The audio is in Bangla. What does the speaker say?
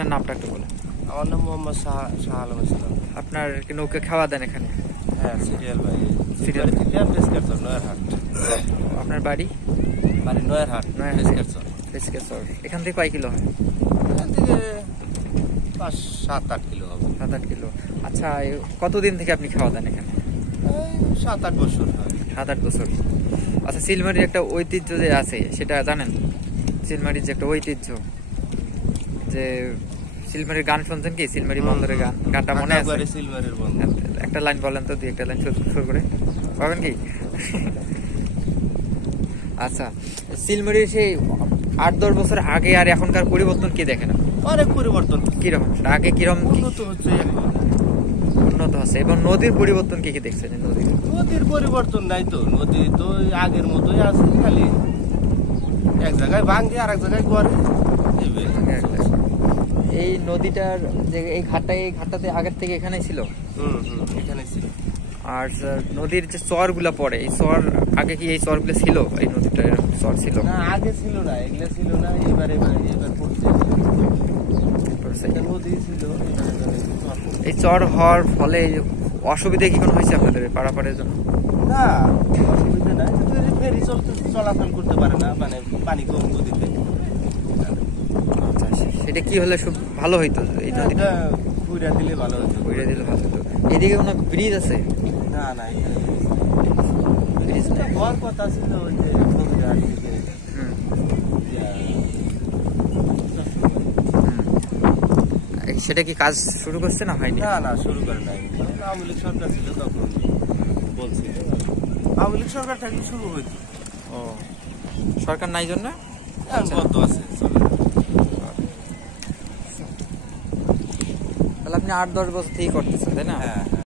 আপনার নামটা একটু বলেন। আমার নাম মোহাম্মদ শাহ আলম ইসলাম। আপনার কি নৌকা খাওয়া দেন এখানে? হ্যাঁ, সিরিয়াল ভাই। সিরিয়াল থেকে প্রেসক্রিপশন নয়ারহাট। আপনার বাড়ি? বাড়ি নয়ারহাট, প্রেসক্রিপশন। এখান থেকে কয় কিলো হয়? এখান থেকে 5-7-8 কিলো হবে। 7-8 কিলো। আচ্ছা, কতদিন থেকে আপনি খাওয়া দেন এখানে? 7-8 বছর হয়। 7-8 বছর। আচ্ছা, চিলমারির একটা ঐতিহ্য যে আছে সেটা জানেন? চিলমারির যে একটা ঐতিহ্য, যে চিলমারির গান শুনছেন কি? চিলমারি বন্দরের গানটা মনে আছে? চিলমারির বন্দর। একটা লাইন বলেন তো, একটা লাইন শুরু করে পাবেন কি? আচ্ছা, চিলমারির সেই 8-10 বছর আগে আর এখনকার পরিবর্তন কি দেখেন? অনেক পরিবর্তন। কিরকম? আগে কিরকম উন্নত হচ্ছে, উন্নত হচ্ছে। এবং নদীর পরিবর্তন কি কি দেখছেন? নদীর পরিবর্তন নাই তো, নদী তো আগের মতোই আছে, খালি এক জায়গায় ভাঙে আর এক জায়গায় করে। এই নদীটার যে এই ঘাটটাতে আগের থেকে এখানেই ছিল। এখানে ছিল। আর নদীর যে চরগুলা পড়ে, এই চর আগে কি এই চরগুলো ছিল? এই নদীটা এরকম চর ছিল না, আগে ছিল না, এগুলো ছিল না। এবার পড়ছে নদী ছিল। এই চর হওয়ার ফলে অসুবিধা কি কোনো হয়েছে আপনাদের পারাপারের জন্য? না, অসুবিধা নাই, কিন্তু ফেরি চলাচল করতে পারে না, মানে পানি কম নদীতে। সেটা কি হলে খুব ভালো হইতো? এই নদীটা ঘুরে দিলে ভালো হতো। ঘুরে দিলে ভালো হতো। এদিকে কোনো ব্রিজ আছে? না, না, ব্রিজ না। হওয়ার কথা ছিল ওই যে বগুড়ার দিকে। সেটা কি কাজ শুরু করছে না হয়নি? না, না, শুরু করে নাই। আওয়ামী লীগ সরকার ছিল তখন বলছিল। আওয়ামী লীগ সরকার থাকলে শুরু হইতো। ও, সরকার নাই জন্য বন্ধ আছে। তাহলে আপনি 8-10 বছর থেকেই করতেছেন, তাই না? হ্যাঁ।